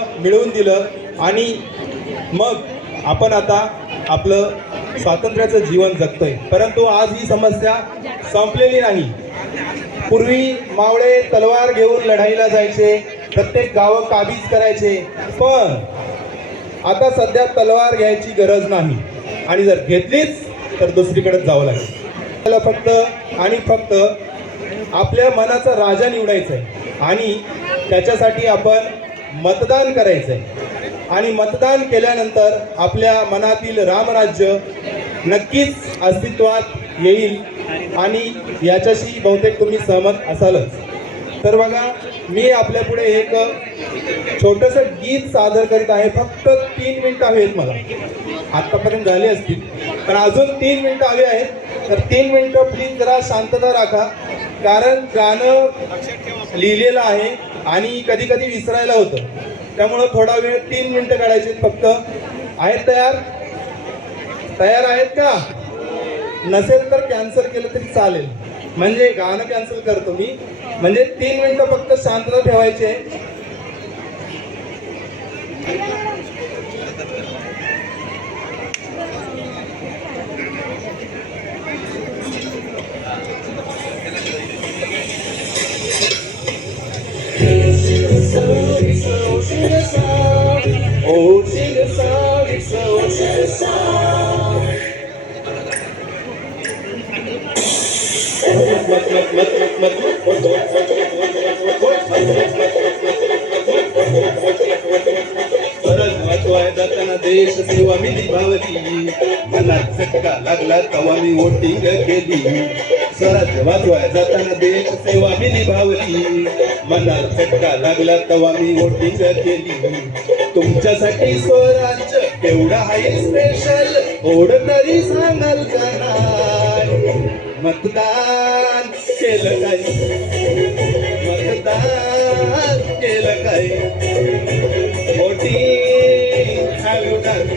मिळवून दिलं आणि मग आपण आता आपलं स्वातंत्र्याचं जीवन जगतोय। परंतु आज ही समस्या संपलेली नाही। पूर्वी मावळे तलवार घेऊन लढाईला जायचे, प्रत्येक गाव काबीज करायचे, पण आता सध्या तलवार घ्यायची गरज नाही आणि जर घेतलीच तर दुसरीकडे जावं लागेल। त्याला फक्त आणि फक्त आपल्या मनाचा राजा निवडायचा आहे आणि त्याच्यासाठी आपण मतदान करायचं आहे आणि मतदान केल्यानंतर आपल्या मनातील रामराज्य नक्कीच अस्तित्वात येईल आणि याच्याशी बहुतेक तुम्ही सहमत असालच। तर बघा, मी आपल्या पुढे एक छोटंसं गीत सादर करीत आहे। फक्त 3 मिनिटं हवीत मला, आतापर्यंत झाली असतील पण अजून 3 मिनिटं हवी आहेत। तर 3 मिनिटं प्लीज जरा शांतता राखा, कारण गाणं लिहिलेलं आहे आणि कधी कधी विसरायला होतं, त्यामुळं थोडा वेळ 3 मिनिटं काढायचे फक्त। आहेत तयार? तयार आहेत का? नसेल तर कॅन्सल केलं तरी चालेल, म्हणजे गाणं कॅन्सल करतो मी, म्हणजे 3 मिनिटं फक्त शांतता ठेवायचे। जाताना देश सेवा मी निभावली, मनात झटका लागला तवा मी वोटिंग केली। स्वराज्य वाचवाय जाताना देश सेवा मी निभावली, मनात झटका लागला तवा मी वोटिंग केली। तुमच्यासाठी स्वराज्य केवढा आहे स्पेशल, ओढ तरी सांगाल का नाही? मतदान केलं काय? मतदान केलं काय? Voting have you done?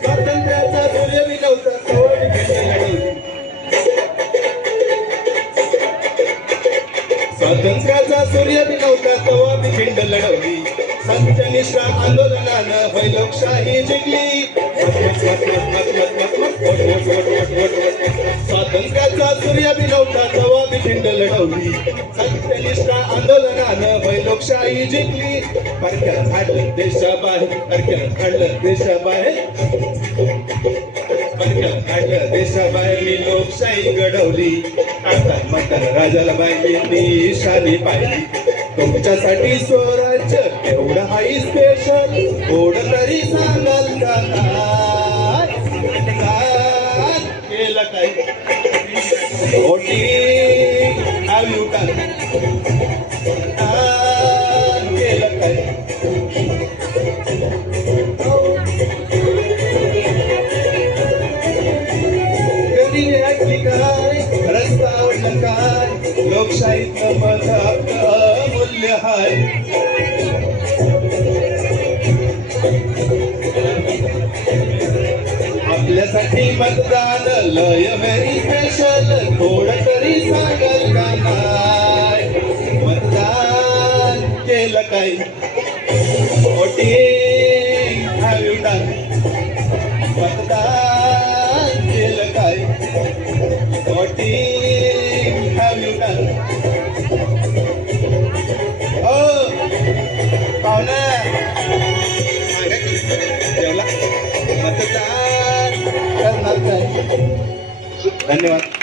स्वातंत्र्याचा सूर्य विनवता स्वातंत्र्याचा सूर्य विनवता तवा मी खिंड लढवली। सत्यनिष्ठ आंदोलनानं होय लोकशाही जिंकली। स्वातंत्र्याचा सूर्य विनवता तवा मी खिंड लढवली। सत्यनिष्ठ आंदोलनानं होय लोकशाही जिंकली। परक्यात काढलं देशाबाहेर, परक्यात काढलं देशाबाहेर, परक्यात काढलं देशाबाहेर मी लोकशाही घडवली। आता मतदान राजाला बाई शानी पाहिली। तुमच्यासाठी स्वराज्य केवढं हाय स्पेशल, ओढ तरी सांगाल का काय? केलं काय? Voting have you done? केलं काय? कधी ऐकली काय? रस्त्यावर काय? लोकशाहीचं मत मूल्य हाय। आपल्यासाठी मतदान लय व्हेरी स्पेशल, थोडं तरी सांगाल का नाही? मतदान केलं काय? Voting have you done? मतदान केलं काय? Voting have you done? जेवला? मतदान करणार काय? धन्यवाद।